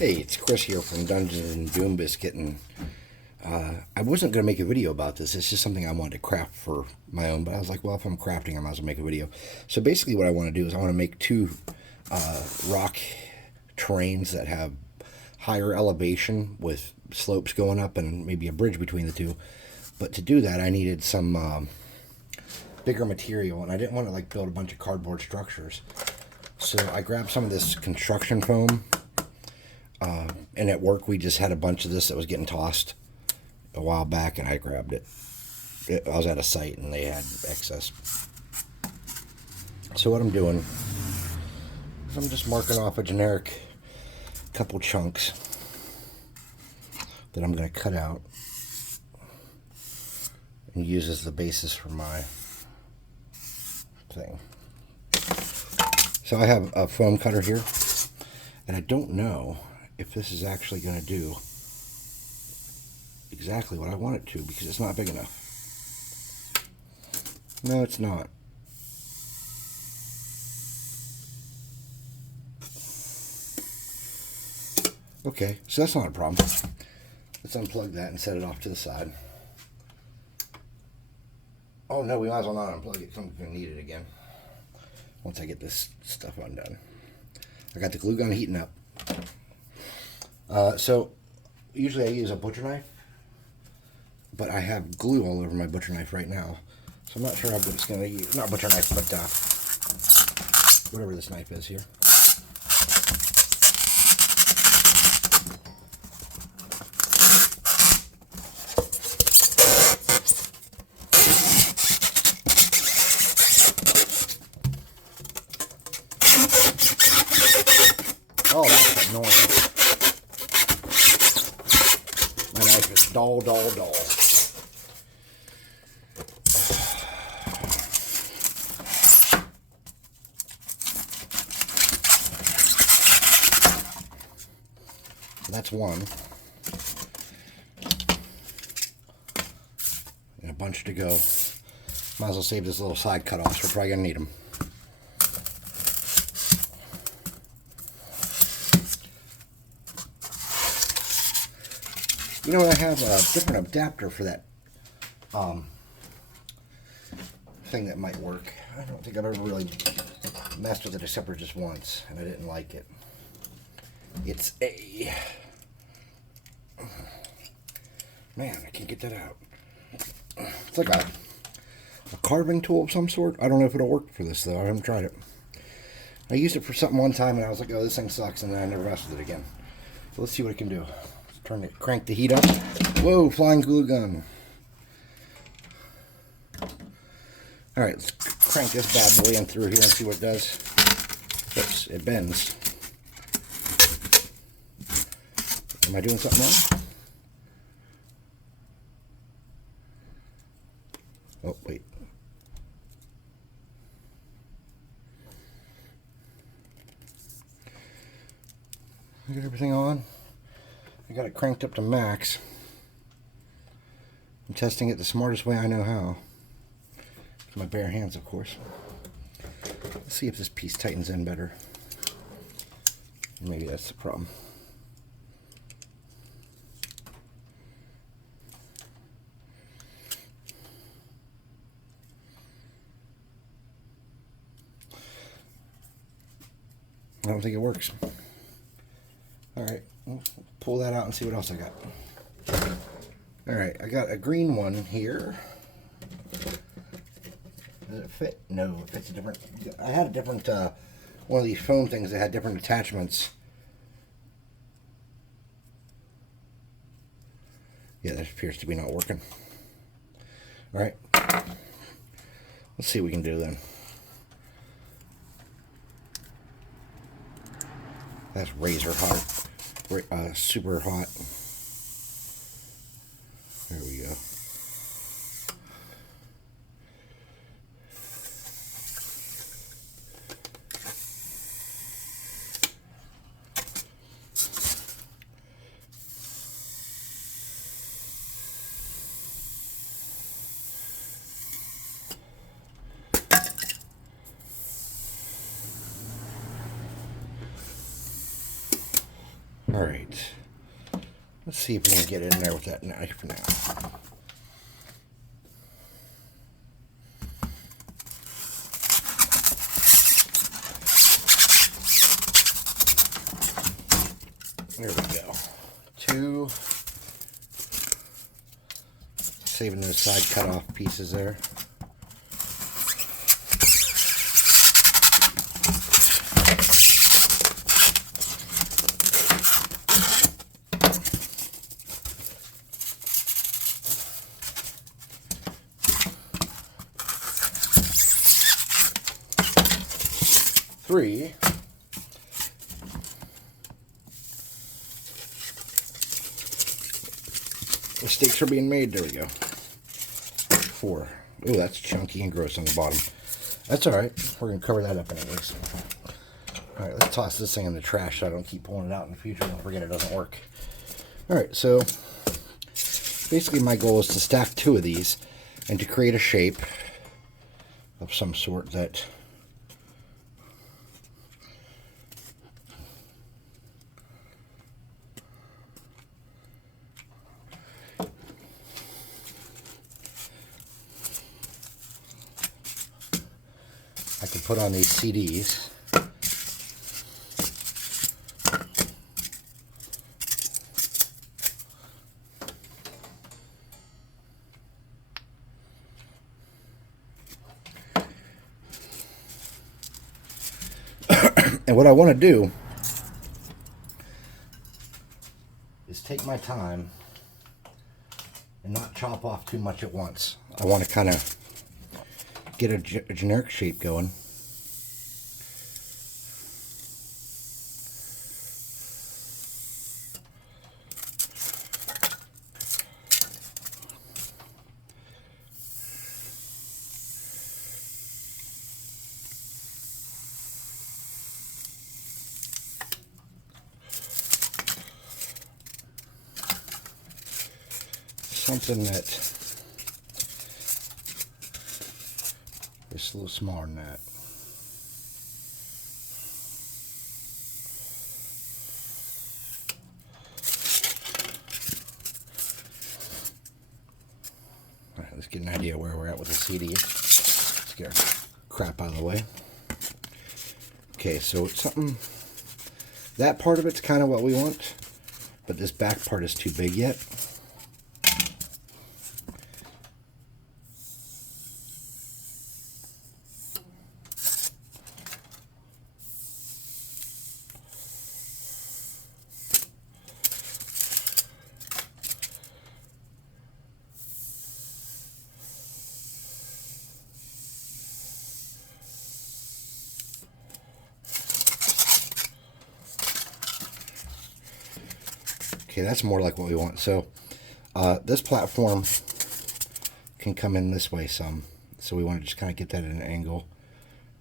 Hey, it's Chris here from Dungeons and Doom Biscuit, and I wasn't going to make a video about this. It's just something I wanted to craft for my own, but I was like, well, if I'm crafting, I might as well make a video. So basically what I want to do is I want to make two rock terrains that have higher elevation with slopes going up and maybe a bridge between the two. But to do that, I needed some bigger material, and I didn't want to like build a bunch of cardboard structures. So I grabbed some of this construction foam. And at work, we just had a bunch of this that was getting tossed a while back, and I grabbed it. I was at a site, and they had excess. So what I'm doing is I'm just marking off a generic couple chunks that I'm going to cut out and use as the basis for my thing. So I have a foam cutter here, and I don't know if this is actually going to do exactly what I want it to because it's not big enough. No, it's not. Okay, so that's not a problem. Let's unplug that and set it off to the side. Oh no, we might as well not unplug it. I'm going to need it again once I get this stuff undone. I got the glue gun heating up. So usually I use a butcher knife, but I have glue all over my butcher knife right now, so I'm not sure what it's going to use. Not butcher knife, but whatever this knife is here. Oh, that's annoying. My knife is dull. That's one. And a bunch to go. Might as well save this little side cut-offs. We're probably going to need them. You know, I have a different adapter for that thing that might work. I don't think I've ever really messed with it except for just once, and I didn't like it. It's a... Man, I can't get that out. It's like a carving tool of some sort. I don't know if it'll work for this, though. I haven't tried it. I used it for something one time, and I was like, oh, this thing sucks, and then I never messed with it again. So let's see what it can do. Crank the heat up. Whoa, flying glue gun. Alright, let's crank this bad boy in through here and see what it does. Oops, it bends. Am I doing something wrong? Oh, wait. Get everything on. I got it cranked up to max. I'm testing it the smartest way I know how. With my bare hands, of course. Let's see if this piece tightens in better. Maybe that's the problem. I don't think it works. Alright, we'll pull that out and see what else I got. Alright, I got a green one here. Does it fit? No, it fits a different... I had a different, one of these foam things that had different attachments. Yeah, that appears to be not working. Alright. Let's see what we can do then. That's razor hot. Super hot. There we go. All right. Let's see if we can get in there with that knife now. There we go. 2. Saving the side cut off pieces there. Three. Mistakes are being made. There we go. 4. Oh, that's chunky and gross on the bottom. That's all right. We're going to cover that up anyways. All right, let's toss this thing in the trash so I don't keep pulling it out in the future and forget it doesn't work. All right, so basically my goal is to stack 2 of these and to create a shape of some sort that I can put on these CDs. And what I want to do is take my time and not chop off too much at once. I want to kind of get a generic shape going. Something that is a little smaller than that. All right, let's get an idea where we're at with the CD. Let's get our crap out of the way. Okay, so it's something, that part of it's kind of what we want, but this back part is too big yet. Okay, that's more like what we want. So this platform can come in this way some. So we want to just kind of get that at an angle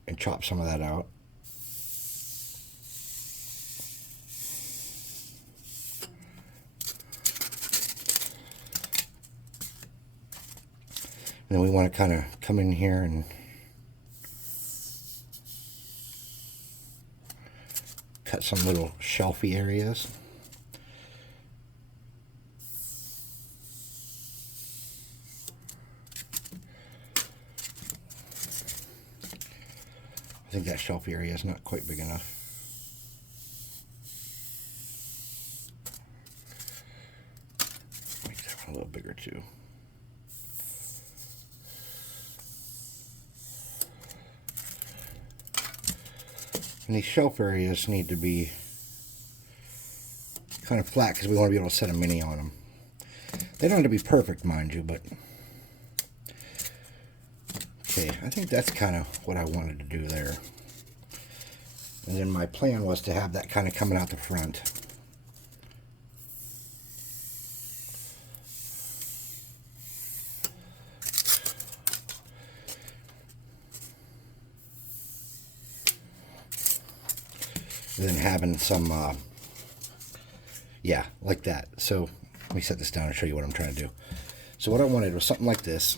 and chop some of that out. And then we want to kind of come in here and cut some little shelfy areas. I think that shelf area is not quite big enough. Make that one a little bigger too. And these shelf areas need to be kind of flat because we want to be able to set a mini on them. They don't have to be perfect, mind you, but okay, I think that's kind of what I wanted to do there. And then my plan was to have that kind of coming out the front. And then having some, yeah, like that. So let me set this down and show you what I'm trying to do. So what I wanted was something like this.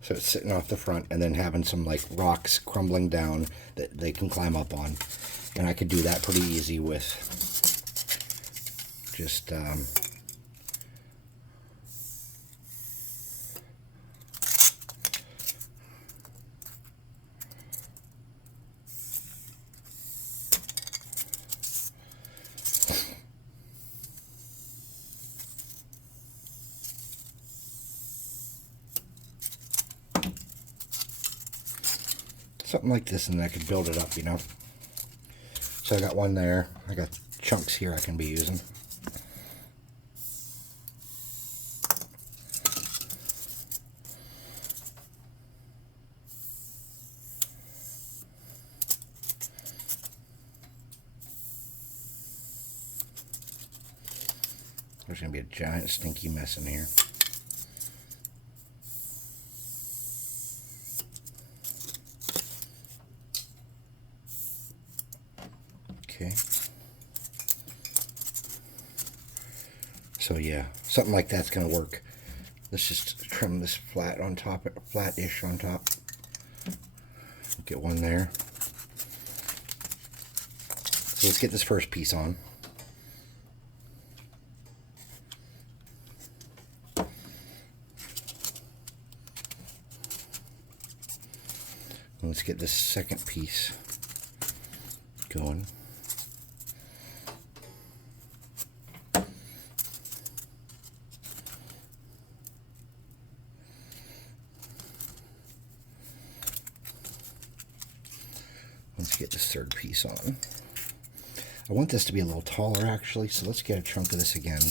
So it's sitting off the front and then having some like rocks crumbling down that they can climb up on. And I could do that pretty easy with just something like this, and then I could build it up, you know. So I got one there. I got chunks here I can be using. There's going to be a giant stinky mess in here. Okay. So yeah, something like that's going to work. Let's just trim this flat on top, flat-ish on top. Get one there. So let's get this first piece on. Let's get this second piece going. Let's get this third piece on. I want this to be a little taller actually, so let's get a chunk of this again.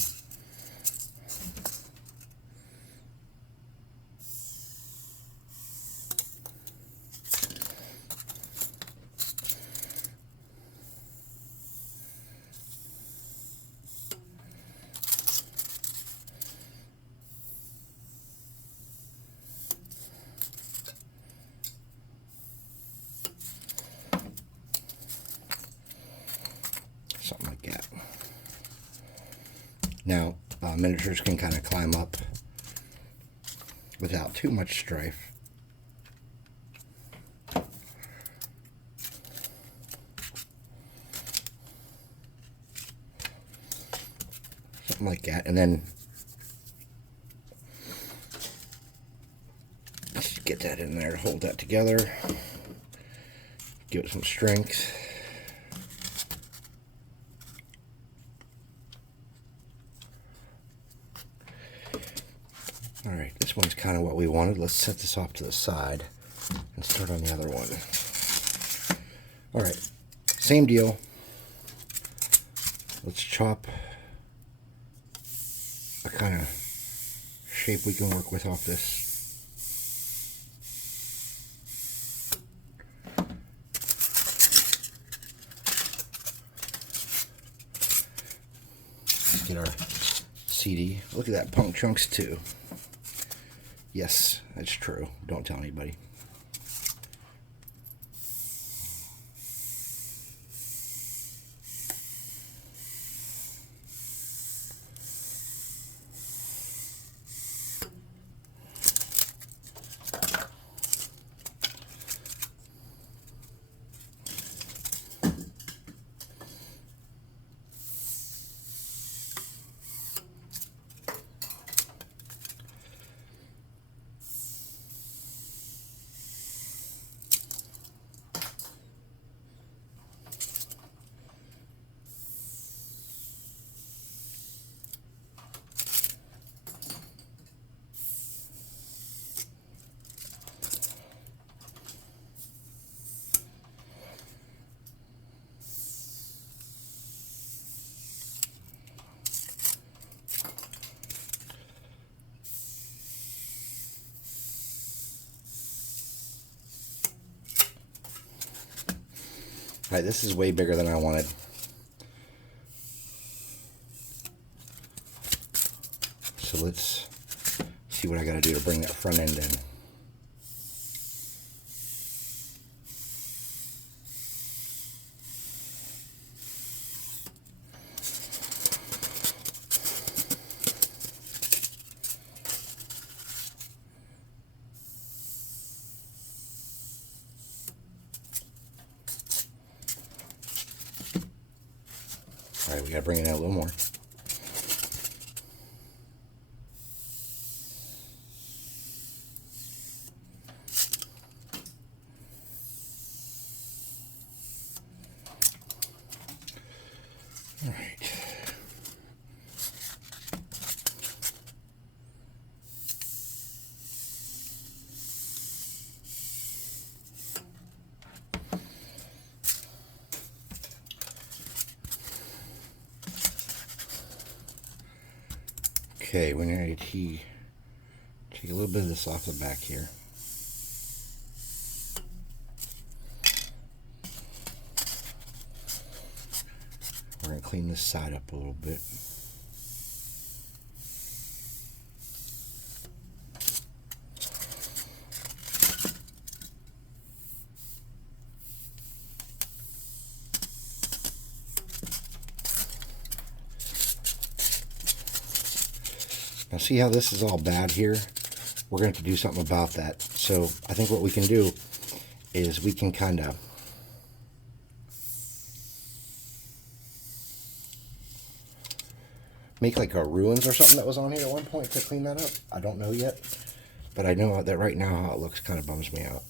Something like that. Now, miniatures can kind of climb up without too much strife. Something like that. And then just get that in there to hold that together. Give it some strength. Alright, this one's kind of what we wanted. Let's set this off to the side and start on the other one. Alright, same deal. Let's chop a kind of shape we can work with off this. Let's get our CD. Look at that, punk chunks too. Yes, that's true. Don't tell anybody. Alright, this is way bigger than I wanted. So let's see what I gotta do to bring that front end in. Alright, we gotta bring it in a little more. All right. Okay, we need to take a little bit of this off the back here. We're going to clean this side up a little bit. Now see how this is all bad here? We're going to have to do something about that. So I think what we can do is we can kind of make like a ruins or something that was on here at one point to clean that up. I don't know yet, but I know that right now how it looks kind of bums me out.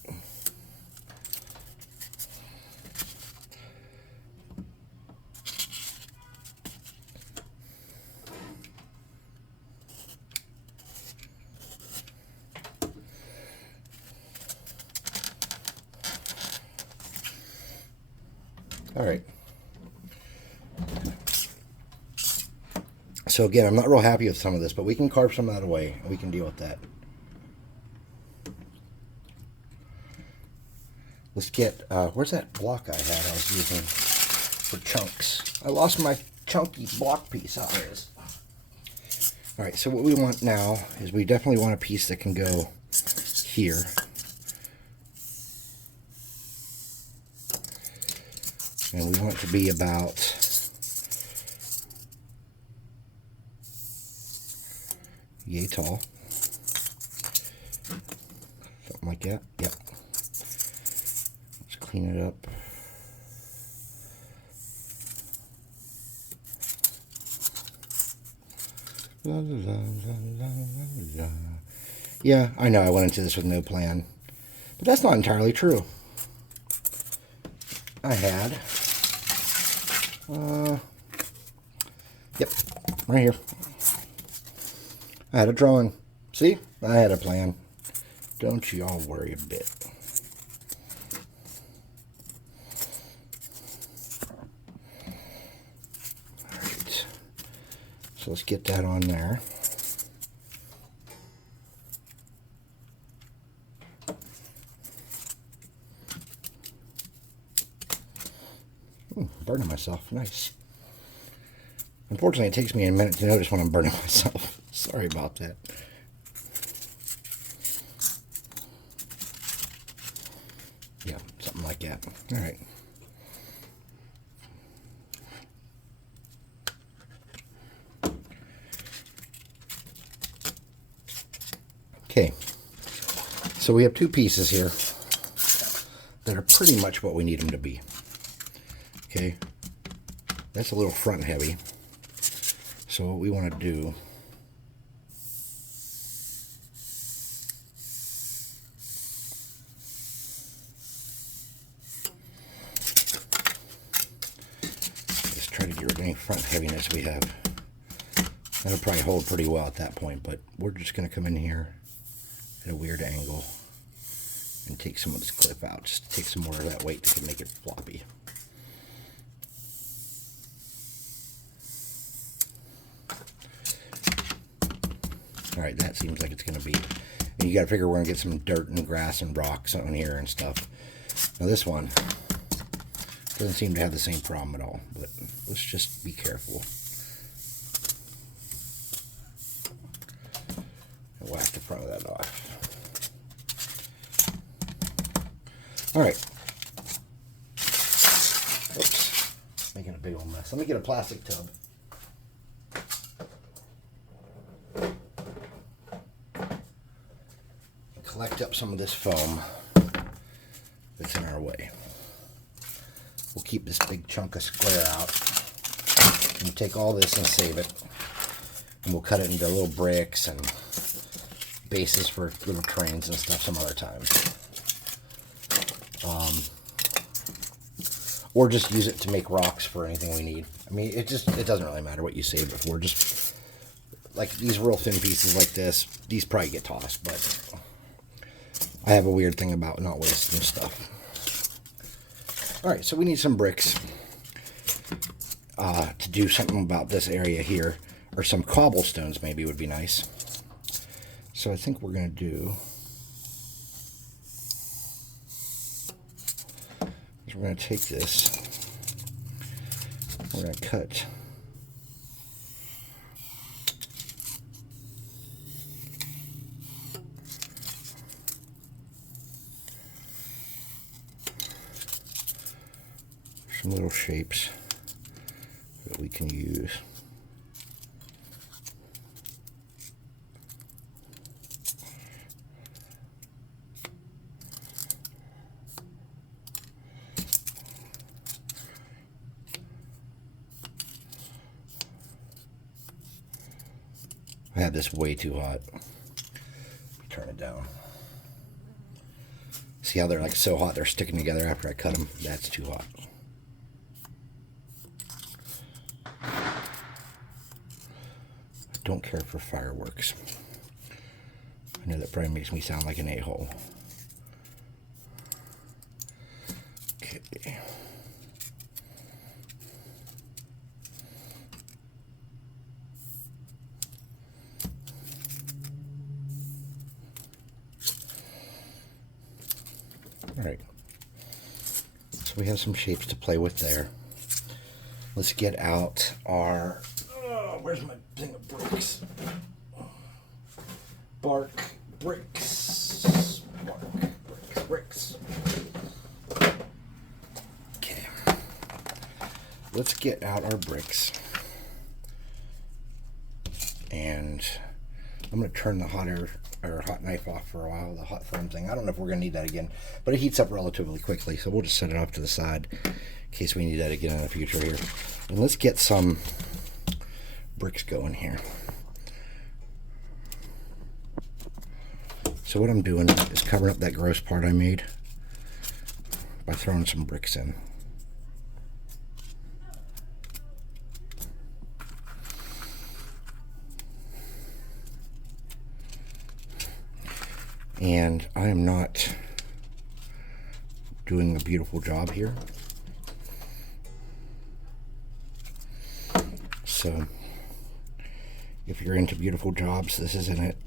All right. So again, I'm not real happy with some of this, but we can carve some of that away and we can deal with that. Let's get, where's that block I had I was using for chunks? I lost my chunky block piece. Oh, there it is. All right, so what we want now is we definitely want a piece that can go here. And we want it to be about yay tall. Something like that. Yep. Let's clean it up. La, la, la, la, la, la. Yeah, I know I went into this with no plan, but that's not entirely true. I had, yep, right here. I had a drawing. See? I had a plan. Don't you all worry a bit. Alright. So let's get that on there. Burning myself. Nice. Unfortunately, it takes me a minute to notice when I'm burning myself. Sorry about that. Yeah, something like that. All right. Okay. So we have two pieces here that are pretty much what we need them to be. Okay, that's a little front heavy. So what we want to do is try to get rid of any front heaviness we have. That'll probably hold pretty well at that point, but we're just going to come in here at a weird angle and take some of this clip out. Just take some more of that weight to make it floppy. All right, that seems like it's going to be, and you got to figure we're going to get some dirt and grass and rocks on here and stuff. Now this one doesn't seem to have the same problem at all, but let's just be careful. And whack the front of that off. All right. Oops, making a big old mess. Let me get a plastic tub. Collect up some of this foam that's in our way. We'll keep this big chunk of square out. And we'll take all this and save it. And we'll cut it into little bricks and bases for little trains and stuff some other time. or just use it to make rocks for anything we need. I mean, it doesn't really matter what you save it for. Just like these real thin pieces like this, these probably get tossed, but I have a weird thing about not wasting stuff. All right, so we need some bricks to do something about this area here, or some cobblestones maybe would be nice. So I think we're going to do is we're going to take this, we're going to cut some little shapes that we can use. I had this way too hot. Turn it down. See how they're like so hot they're sticking together after I cut them? That's too hot. I don't care for fireworks. I know that probably makes me sound like an a-hole. Okay. Alright, so we have some shapes to play with there. Let's get out our, where's my thing of bricks? Bark, bricks, bark, bricks. Okay, let's get out our bricks. And I'm going to turn the hot knife off for a while, the hot foam thing. I don't know if we're going to need that again, but it heats up relatively quickly, so we'll just set it off to the side in case we need that again in the future here. And let's get some bricks going here. So what I'm doing is covering up that gross part I made by throwing some bricks in. And I am not doing a beautiful job here. So if you're into beautiful jobs, this isn't it.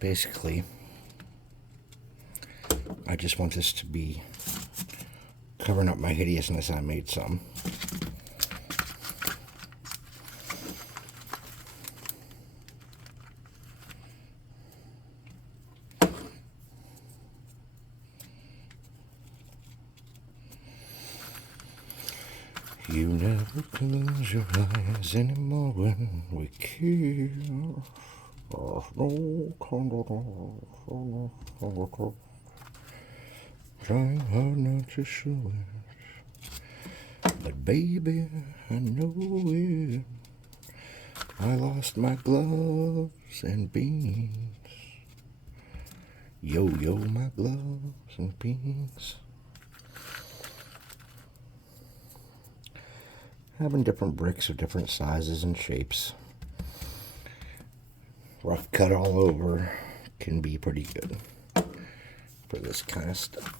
Basically, I just want this to be covering up my hideousness. I made some. You never close your eyes anymore when we kill. Trying hard not to show it, but baby, I know it. I lost my gloves and beans. Yo, my gloves and beans. Having different bricks of different sizes and shapes, rough cut all over, can be pretty good for this kind of stuff.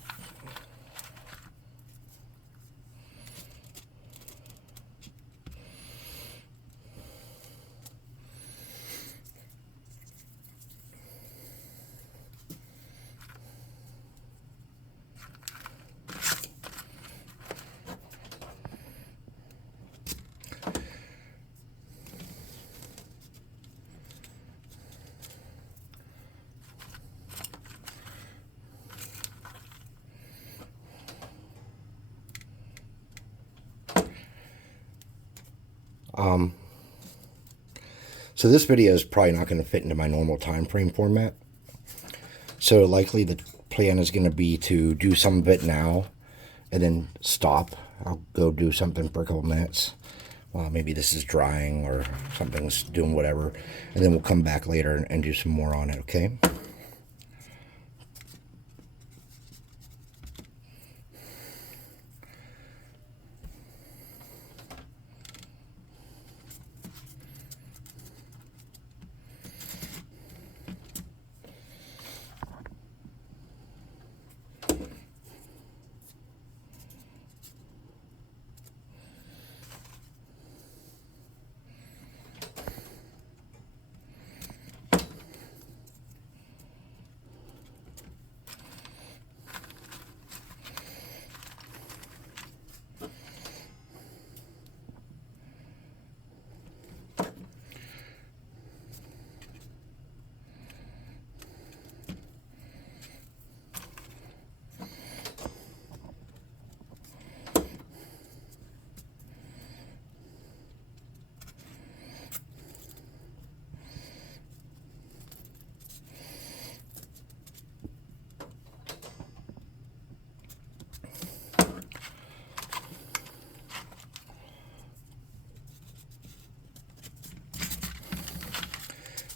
So this video is probably not going to fit into my normal time frame format. So likely the plan is going to be to do some of it now and then stop. I'll go do something for a couple minutes. Maybe this is drying or something's doing whatever. And then we'll come back later and do some more on it, okay?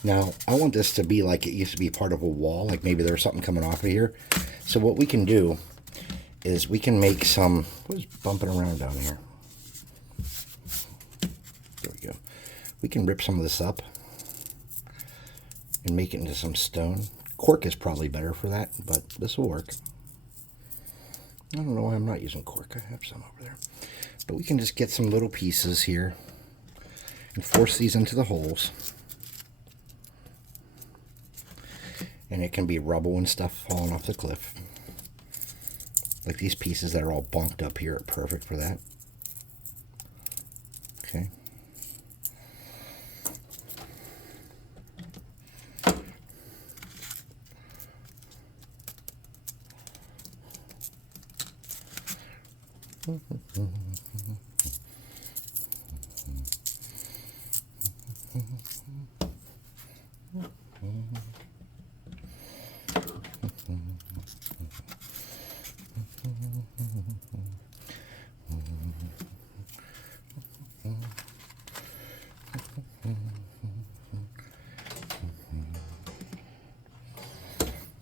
Now, I want this to be like it used to be part of a wall, like maybe there's something coming off of here. So what we can do is we can make some, what is bumping around down here? There we go. We can rip some of this up and make it into some stone. Cork is probably better for that, but this will work. I don't know why I'm not using cork. I have some over there. But we can just get some little pieces here and force these into the holes. And it can be rubble and stuff falling off the cliff. Like these pieces that are all bonked up here are perfect for that. Okay.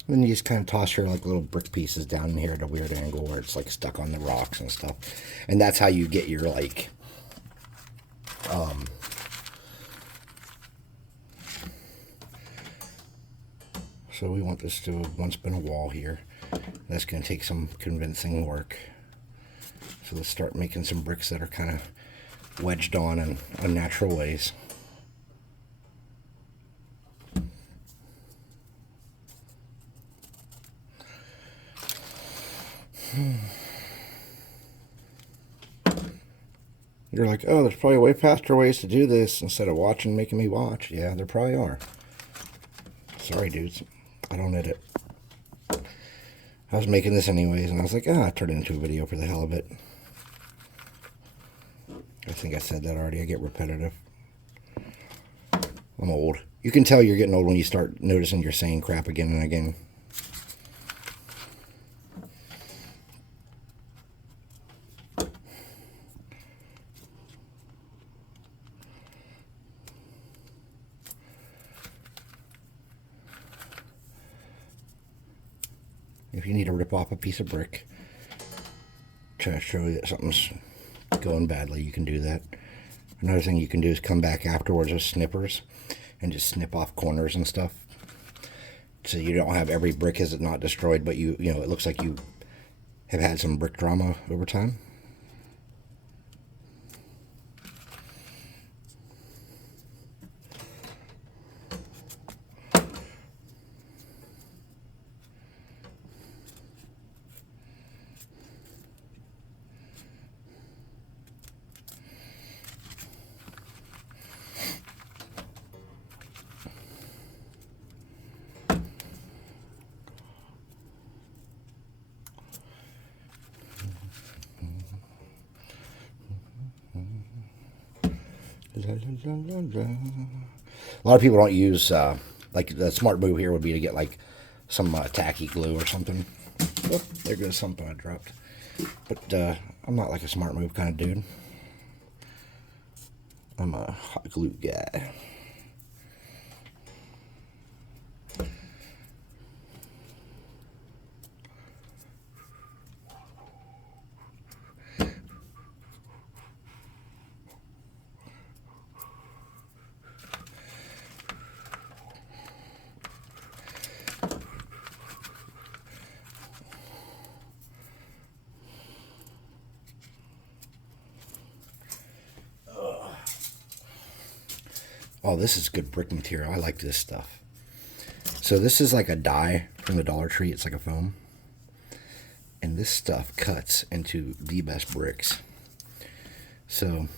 Then you just kind of toss your like little brick pieces down in here at a weird angle where it's like stuck on the rocks and stuff. And that's how you get your like so we want this to have once been a wall here. That's going to take some convincing work. So let's start making some bricks that are kind of wedged on in unnatural ways. You're like, oh, there's probably way faster ways to do this instead of making me watch. Yeah, there probably are. Sorry, dudes. I don't edit. I was making this anyways, and I was like, I turned it into a video for the hell of it. I think I said that already. I get repetitive. I'm old. You can tell you're getting old when you start noticing you're saying crap again and again. If you need to rip off a piece of brick to show you that something's going badly, you can do that. Another thing you can do is come back afterwards with snippers and just snip off corners and stuff. So you don't have every brick is not destroyed, but you know, it looks like you have had some brick drama over time. lot of people don't use, like the smart move here would be to get like some tacky glue or something. Oh, there goes something I dropped. But I'm not like a smart move kind of dude. I'm a hot glue guy. Oh, this is good brick material. I like this stuff. So this is like a dye from the Dollar Tree. It's like a foam. And this stuff cuts into the best bricks. So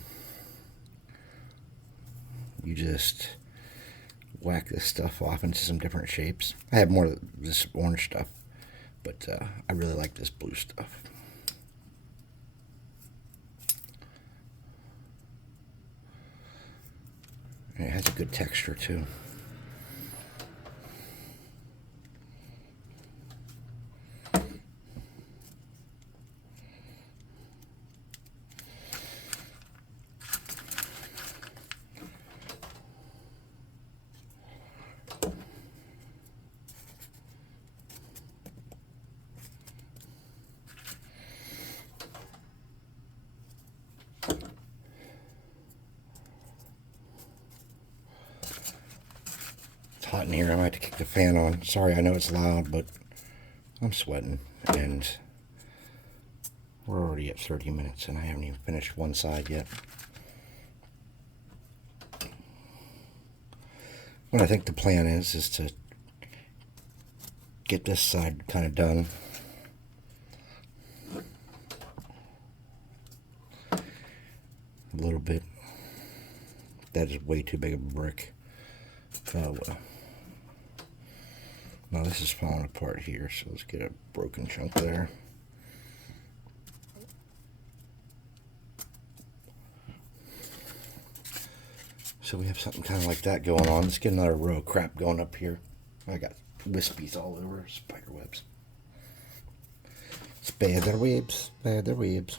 you just whack this stuff off into some different shapes. I have more of this orange stuff, but I really like this blue stuff. And it has a good texture too. Hot in here. I might have to kick the fan on. Sorry, I know it's loud, but I'm sweating, and we're already at 30 minutes, and I haven't even finished one side yet. What I think the plan is to get this side kind of done. A little bit. That is way too big of a brick. Oh well. Now this is falling apart here, so let's get a broken chunk there. So we have something kind of like that going on. Let's get another row of crap going up here. I got wispies all over, spider webs. Spider webs, spider webs.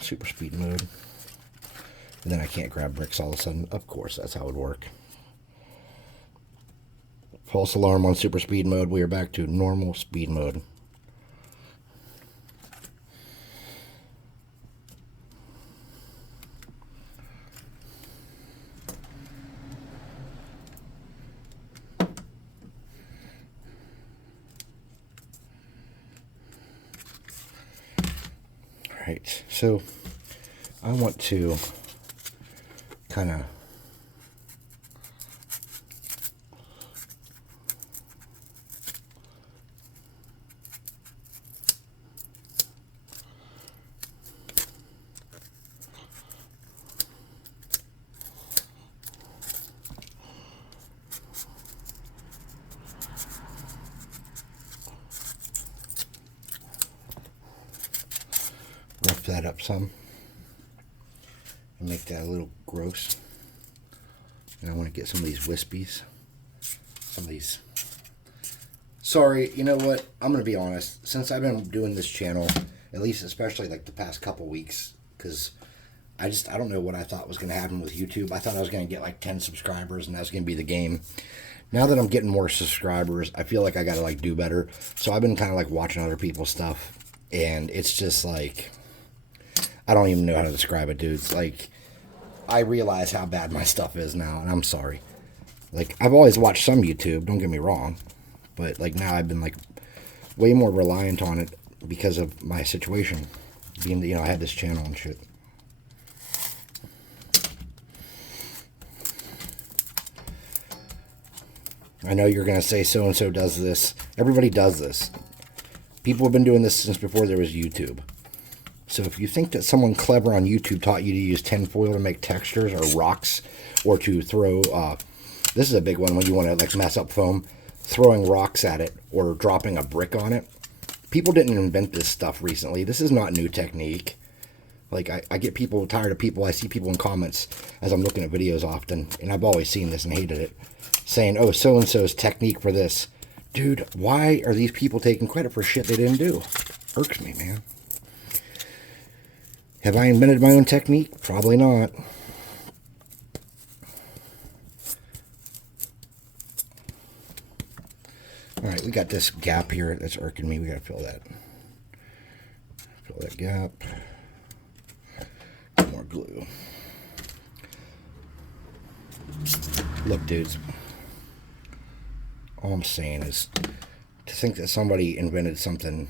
Super speed mode, and then I can't grab bricks all of a sudden. Of course, that's how it would work. False alarm on super speed mode. We are back to normal speed mode. All right, so I want to kind of rough that up some and make that a little gross. And I want to get some of these wispies. Some of these. Sorry, you know what? I'm going to be honest. Since I've been doing this channel, at least especially like the past couple weeks, because I don't know what I thought was going to happen with YouTube. I thought I was going to get like 10 subscribers and that's going to be the game. Now that I'm getting more subscribers, I feel like I got to like do better. So I've been kind of like watching other people's stuff, and it's just like, I don't even know how to describe it, dude. Like, I realize how bad my stuff is now, and I'm sorry. Like, I've always watched some YouTube, don't get me wrong, but like now I've been like way more reliant on it because of my situation, being that, you know, I had this channel and shit. I know you're going to say so-and-so does this. Everybody does this. People have been doing this since before there was YouTube. So if you think that someone clever on YouTube taught you to use tinfoil to make textures or rocks, or to throw, this is a big one when you want to like mess up foam, throwing rocks at it or dropping a brick on it. People didn't invent this stuff recently. This is not new technique. Like, I get people tired of people. I see people in comments as I'm looking at videos often, and I've always seen this and hated it, saying, oh, so-and-so's technique for this. Dude, why are these people taking credit for shit they didn't do? Irks me, man. Have I invented my own technique? Probably not. All right, we got this gap here that's irking me. We got to fill that. Fill that gap. More glue. Look, dudes. All I'm saying is to think that somebody invented something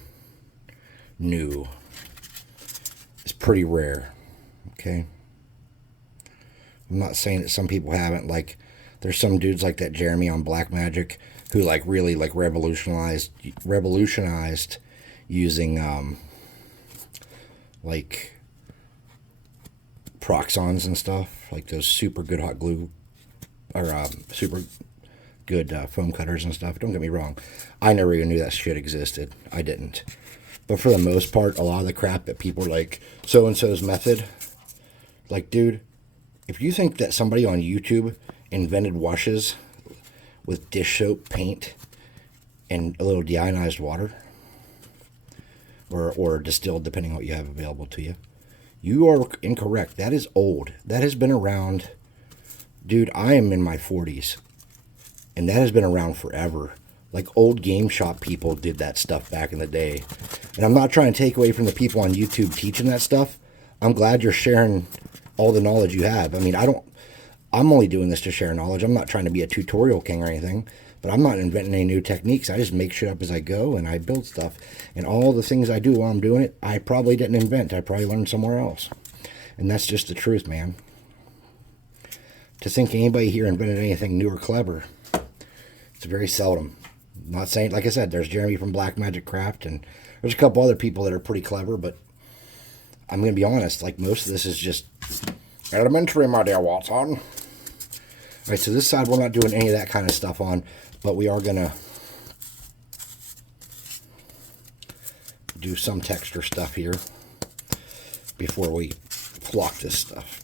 new is pretty rare. Okay? I'm not saying that some people haven't. Like, there's some dudes like that Jeremy on Black Magic who like really like revolutionized using like Proxons and stuff, like those super good hot glue or super good foam cutters and stuff. Don't get me wrong, I never even knew that shit existed. I didn't. But for the most part, a lot of the crap that people are like, so-and-so's method, like, dude, if you think that somebody on YouTube invented washes with dish soap, paint, and a little deionized water, or distilled, depending on what you have available to you, you are incorrect. That is old. That has been around. Dude, I am in my 40s, and that has been around forever. Like, old game shop people did that stuff back in the day. And I'm not trying to take away from the people on YouTube teaching that stuff. I'm glad you're sharing all the knowledge you have. I mean, I'm only doing this to share knowledge. I'm not trying to be a tutorial king or anything, but I'm not inventing any new techniques. I just make shit up as I go, and I build stuff. And all the things I do while I'm doing it, I probably didn't invent. I probably learned somewhere else. And that's just the truth, man. To think anybody here invented anything new or clever, it's very seldom. I'm not saying, like I said, there's Jeremy from Black Magic Craft, and there's a couple other people that are pretty clever, but I'm going to be honest, like, most of this is just elementary, my dear Watson. All right, so this side we're not doing any of that kind of stuff on, but we are going to do some texture stuff here before we flock this stuff.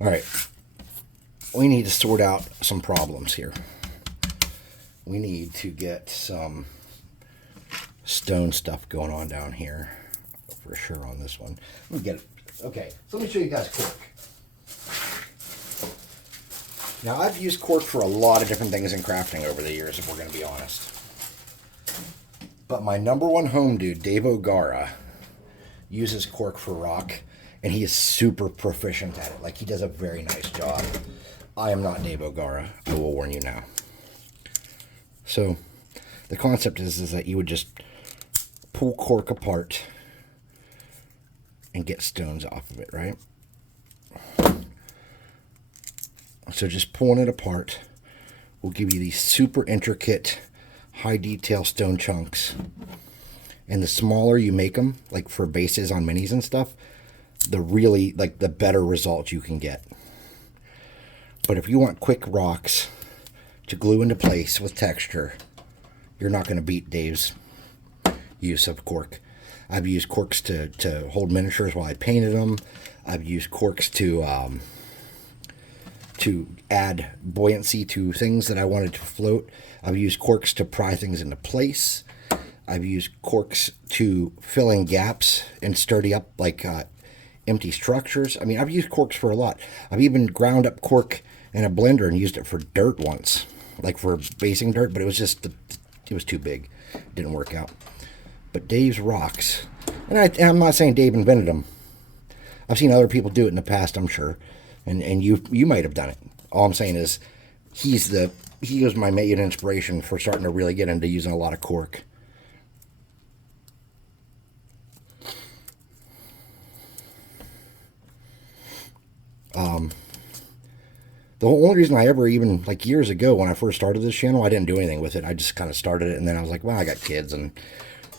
All right, we need to sort out some problems here. We need to get some stone stuff going on down here for sure on this one. Let me get it. Okay, so let me show you guys cork. Now, I've used cork for a lot of different things in crafting over the years, if we're going to be honest. But my number one home dude, Dave O'Gara, uses cork for rock, and he is super proficient at it. Like, he does a very nice job. I am not Dave O'Gara. I will warn you now. So, the concept is that you would just pull cork apart and get stones off of it, right? So just pulling it apart will give you these super intricate, high detail stone chunks. And the smaller you make them, like for bases on minis and stuff, the really, like, the better result you can get. But if you want quick rocks to glue into place with texture, you're not going to beat Dave's use of cork. I've used corks to hold miniatures while I painted them. I've used corks to add buoyancy to things that I wanted to float. I've used corks to pry things into place. I've used corks to fill in gaps and sturdy up like empty structures. I mean, I've used corks for a lot. I've even ground up cork in a blender and used it for dirt once, like for basing dirt, but it was just, it was too big. It didn't work out. But Dave's rocks, and I'm not saying Dave invented them. I've seen other people do it in the past, I'm sure, and you might have done it. All I'm saying is he was my main inspiration for starting to really get into using a lot of cork. The only reason I ever even, like years ago when I first started this channel, I didn't do anything with it. I just kind of started it, and then I was like, well, I got kids and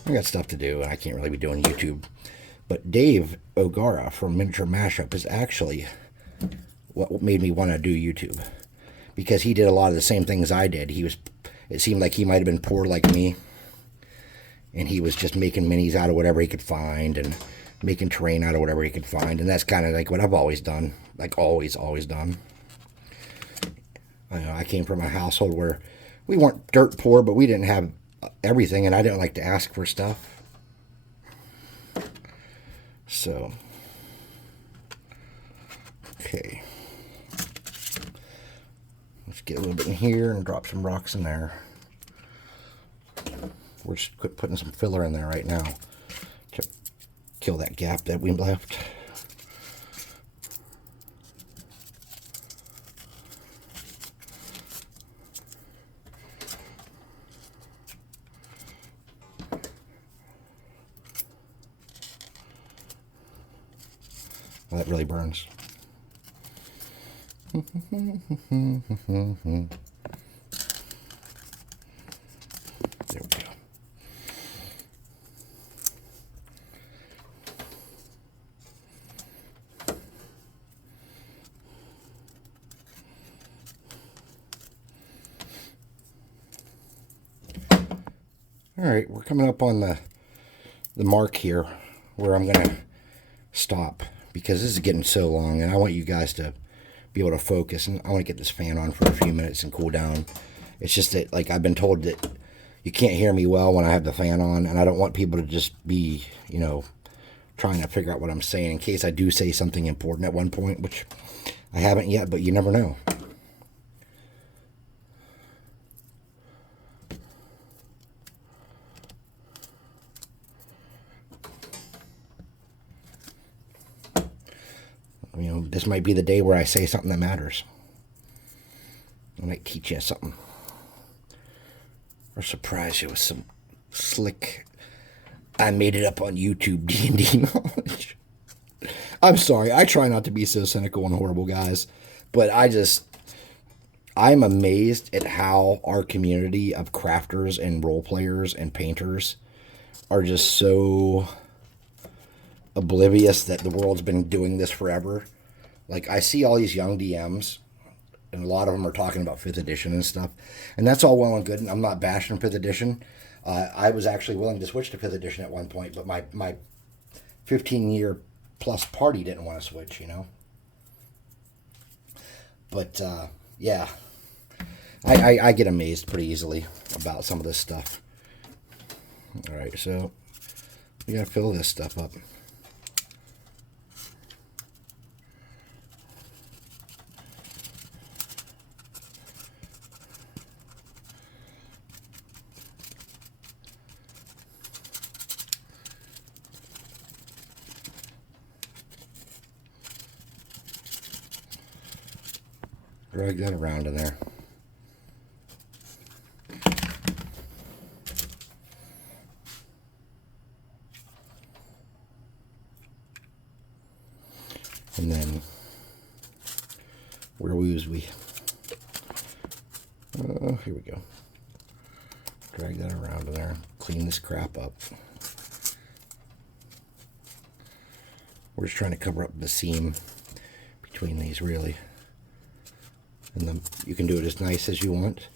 I got stuff to do, and I can't really be doing YouTube. But Dave O'Gara from Miniature Mashup is actually what made me want to do YouTube, because he did a lot of the same things I did. It seemed like he might have been poor like me, and he was just making minis out of whatever he could find and making terrain out of whatever he could find, and that's kind of like what I've always done, like always done. I came from a household where we weren't dirt poor, but we didn't have everything, and I didn't like to ask for stuff. So, okay. Let's get a little bit in here and drop some rocks in there. We're just putting some filler in there right now to kill that gap that we left. Well, that really burns. There we go. All right, we're coming up on the mark here where I'm going to stop, because this is getting so long, and I want you guys to be able to focus, and I want to get this fan on for a few minutes and cool down. It's just that, like, I've been told that you can't hear me well when I have the fan on, and I don't want people to just be, you know, trying to figure out what I'm saying in case I do say something important at one point, which I haven't yet, but you never know. You know, this might be the day where I say something that matters. I might teach you something. Or surprise you with some slick, I made it up on YouTube D&D knowledge. I'm sorry, I try not to be so cynical and horrible, guys. But I'm amazed at how our community of crafters and role players and painters are just so oblivious that the world's been doing this forever. Like, I see all these young DMs, and a lot of them are talking about 5th edition and stuff, and that's all well and good, and I'm not bashing 5th edition. I was actually willing to switch to 5th edition at one point, but my 15-year plus party didn't want to switch, you know. But yeah, I get amazed pretty easily about some of this stuff. All right, so we gotta fill this stuff up. Drag that around in there. And then, where was we? Here we go. Drag that around in there. Clean this crap up. We're just trying to cover up the seam between these, really. And then you can do it as nice as you want.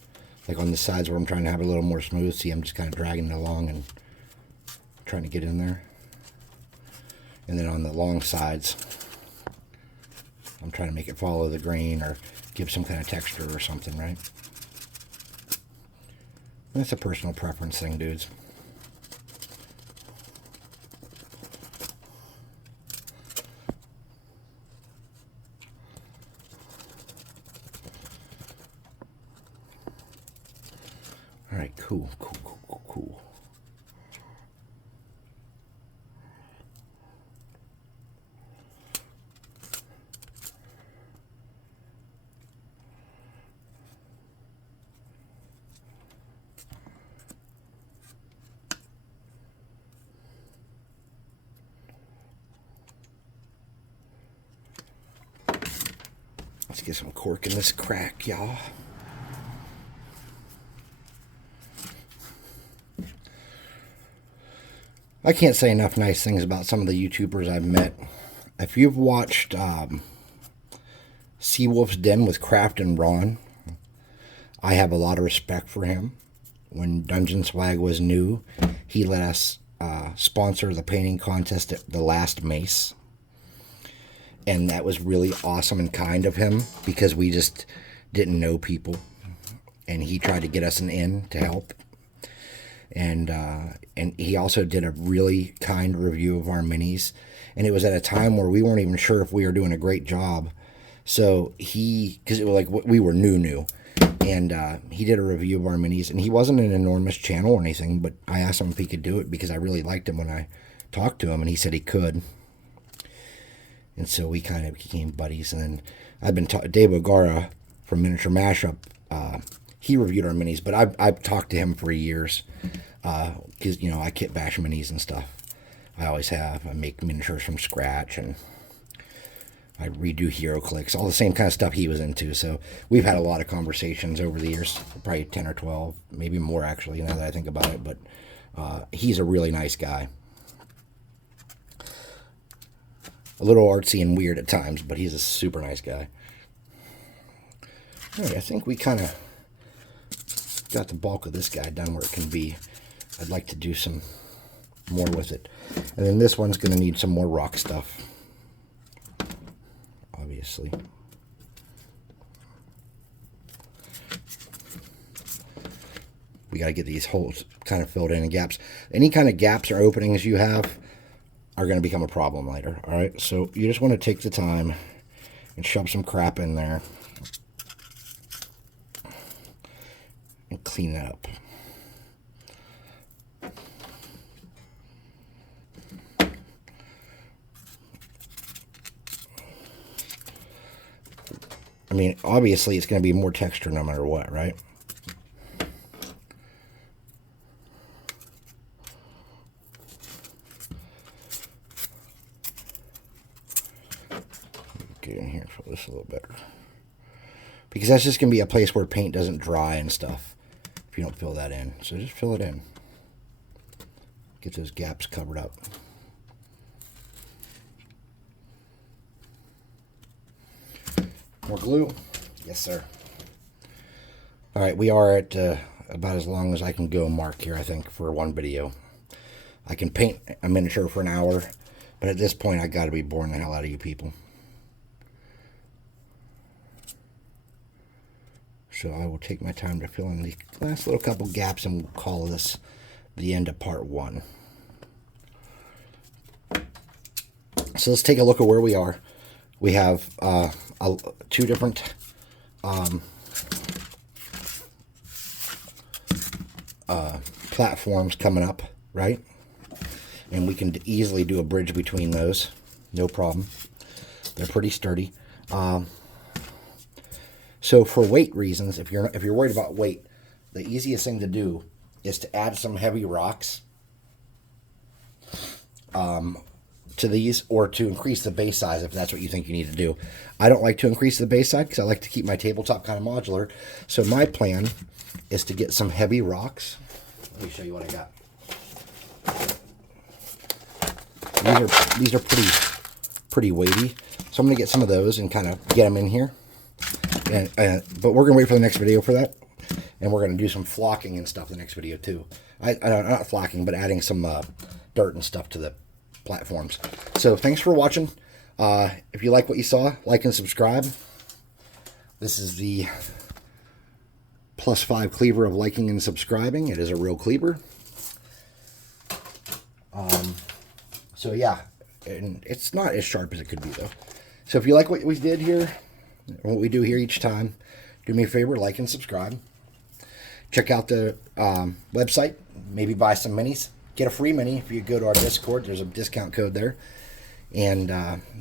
Like on the sides where I'm trying to have it a little more smooth. See, I'm just kind of dragging it along and trying to get in there. And then on the long sides, I'm trying to make it follow the grain or give some kind of texture or something, right? That's a personal preference thing, dudes. All right, cool. Let's get some cork in this crack, y'all. I can't say enough nice things about some of the YouTubers I've met. If you've watched Seawolf's Den with Kraft and Ron, I have a lot of respect for him. When Dungeon Swag was new, he let us sponsor the painting contest at the last Mace. And that was really awesome and kind of him, because we just didn't know people. And he tried to get us an in to help. And he also did a really kind review of our minis. And it was at a time where we weren't even sure if we were doing a great job. So because it was like we were new. And he did a review of our minis. And he wasn't an enormous channel or anything, but I asked him if he could do it because I really liked him when I talked to him. And he said he could. And so we kind of became buddies. And then I've been Dave O'Gara from Miniature Mashup. He reviewed our minis, but I've talked to him for years. Because, I kit bash minis and stuff. I always have. I make miniatures from scratch, and I redo hero clicks, all the same kind of stuff he was into. So we've had a lot of conversations over the years, probably 10 or 12, maybe more actually, now that I think about it. But he's a really nice guy. A little artsy and weird at times, but he's a super nice guy. All right, I think we kind of got the bulk of this guy done where it can be. I'd like to do some more with it. And then this one's going to need some more rock stuff, obviously. We got to get these holes kind of filled in and gaps. Any kind of gaps or openings you have are going to become a problem later. All right, so you just want to take the time and shove some crap in there and clean that up. I mean, obviously it's going to be more texture no matter what, right? Get in here and fill this a little better. Because that's just going to be a place where paint doesn't dry and stuff if you don't fill that in. So just fill it in. Get those gaps covered up. More glue? Yes, sir. All right, we are at about as long as I can go mark here, I think, for one video. I can paint a miniature for an hour, but at this point, I got to be boring the hell out of you people. So I will take my time to fill in the last little couple gaps, and we'll call this the end of part 1. So let's take a look at where we are. We have 2 different platforms coming up, right? And we can easily do a bridge between those, no problem. They're pretty sturdy. So for weight reasons, if you're worried about weight, the easiest thing to do is to add some heavy rocks to these, or to increase the base size if that's what you think you need to do. I don't like to increase the base size because I like to keep my tabletop kind of modular. So my plan is to get some heavy rocks. Let me show you what I got. These are pretty weighty. So I'm going to get some of those and kind of get them in here. But we're going to wait for the next video for that. And we're going to do some flocking and stuff in the next video too. Not flocking, but adding some dirt and stuff to the platforms. So thanks for watching. If you like what you saw, like and subscribe. This is the +5 cleaver of liking and subscribing. It is a real cleaver. So yeah, and it's not as sharp as it could be though. So if you like what we did here, what we do here each time, do me a favor, like and subscribe. Check out the website. Maybe buy some minis. Get a free mini if you go to our Discord. There's a discount code there. And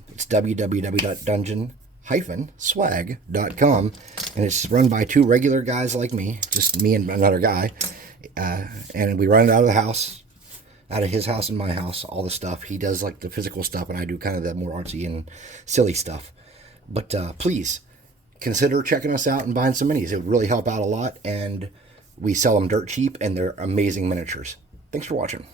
it's www.dungeon-swag.com. And it's run by 2 regular guys like me. Just me and another guy. And we run it out of the house. Out of his house and my house. All the stuff. He does like the physical stuff. And I do kind of the more artsy and silly stuff. But please, consider checking us out and buying some minis. It would really help out a lot, and we sell them dirt cheap, and they're amazing miniatures. Thanks for watching.